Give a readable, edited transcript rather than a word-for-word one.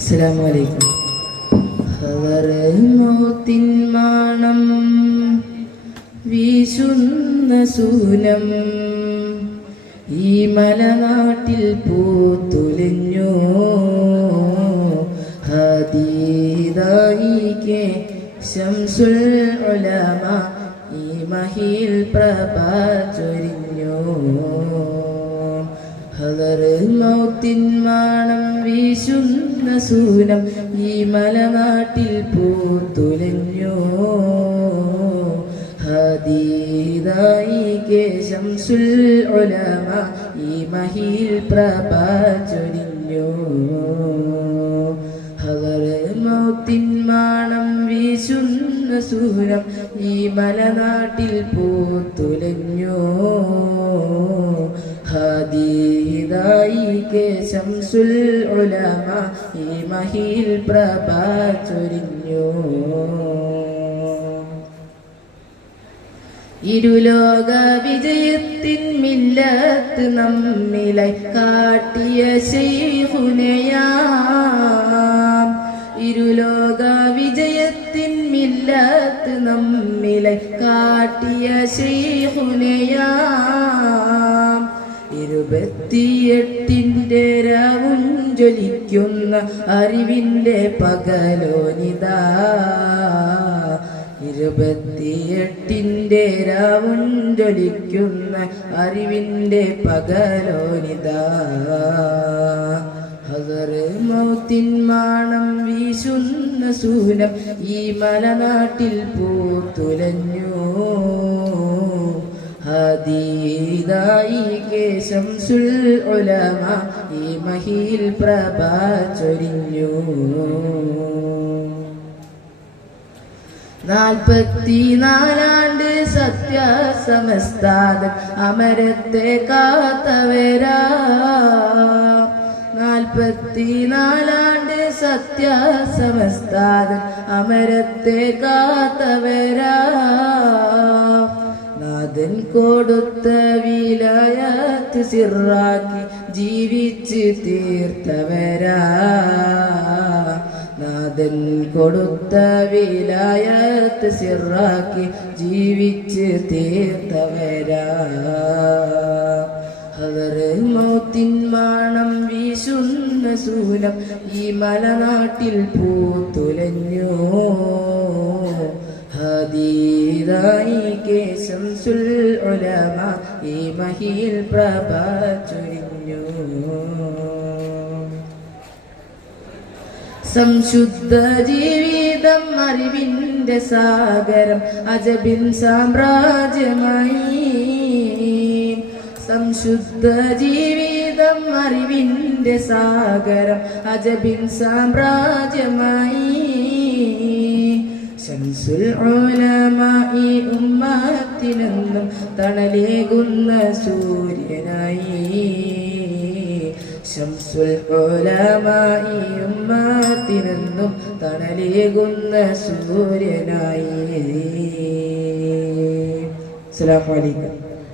അസ്സലാമു അലൈക്കും. മൗത്തിൻ മാണം വീശുന്ന സൂനം ഈ മലനാട്ടിൽ പൂത്തുലഞ്ഞോ ഹദീദായിക്കെ ശംസുൽ ഉലമ ഈ മഹിൽ പ്രഭ ചൊരിഞ്ഞോ മൗത്തിൻ മാണം വീശുന്ന സൂനം ഈ മലനാട്ടിൽ പൂത്തുലഞ്ഞോ ഹദീദായിക്കെ ശംസുൽ ഉലമ ഈ മഹിൽ പ്രഭ ചൊരിഞ്ഞോ മൗത്തിൻ മാണം വീശുന്ന സൂനം ഈ മലനാട്ടിൽ പൂത്തുലഞ്ഞോ ഹദീദായിക്കെ ശംസുൽ ഉലമ ഈ മഹിൽ പ്രഭ ചൊരിഞ്ഞോ ഇരുലോക വിജയത്തിൻ മില്ലത്ത് നമ്മിലായി കാട്ടിയ ശൈഖുനയാം ഇരുലോക വിജയത്തിൻ മില്ലത്ത് നമ്മിലായി കാട്ടിയ ശൈഖുനയാം 28 രാവും ജ്വലിക്കുന്ന അറിവിൻ്റെ പകലോനിതാ 28 രാവും ജ്വലിക്കുന്ന അറിവിൻ്റെ പകലോനിതാ മൗത്തിൻ മാണം വീശുന്ന സൂനം ഈ മലനാട്ടിൽ പൂത്തുലഞ്ഞോ ഹദീദായിക്കെ ശംസുൽ ഉലമ ഈ മഹിൽ പ്രഭ ചൊരിഞ്ഞോ 44 സത്യസമസ്താദൻ അമരത്തെ കാത്തവരാ 44 സത്യസമസ്താദൻ അമരത്തെ കാത്തവരാ നാഥൻ കൊടുത്ത വിലായത്ത് സിറാക്കി ജീവിച്ച് തീർത്തവരാ നാഥൻ കൊടുത്ത വിലായത്ത് സിറാക്കി ജീവിച്ച് തീർത്തവരാ മൗത്തിൻ മാണം വീശുന്ന സൂനം ഈ മലനാട്ടിൽ പൂത്തുലഞ്ഞോ ഹദീദായിക്കെ ശംസുൽ ഉലമ ഈ മഹിൽ പ്രഭ ചൊരിഞ്ഞോ സംശുദ്ധ ജീവിതം അറിവിൻ്റെ സാഗരം അജബിൻ സാമ്രാജ്യമായി സംശുദ്ധ ജീവിതം അറിവിൻ്റെ സാഗരം അജബിൻ സാമ്രാജ്യമായി ശംസുൽ ഉലമ ഈ ഉമ്മത്തിനെന്നും തണലേകുന്ന സൂര്യനായി ശംസുൽ ഉലമ ഈ ഉമ്മത്തിനെന്നും തണലേകുന്ന സൂര്യനായി. അസ്സലാമു അലൈക്കും.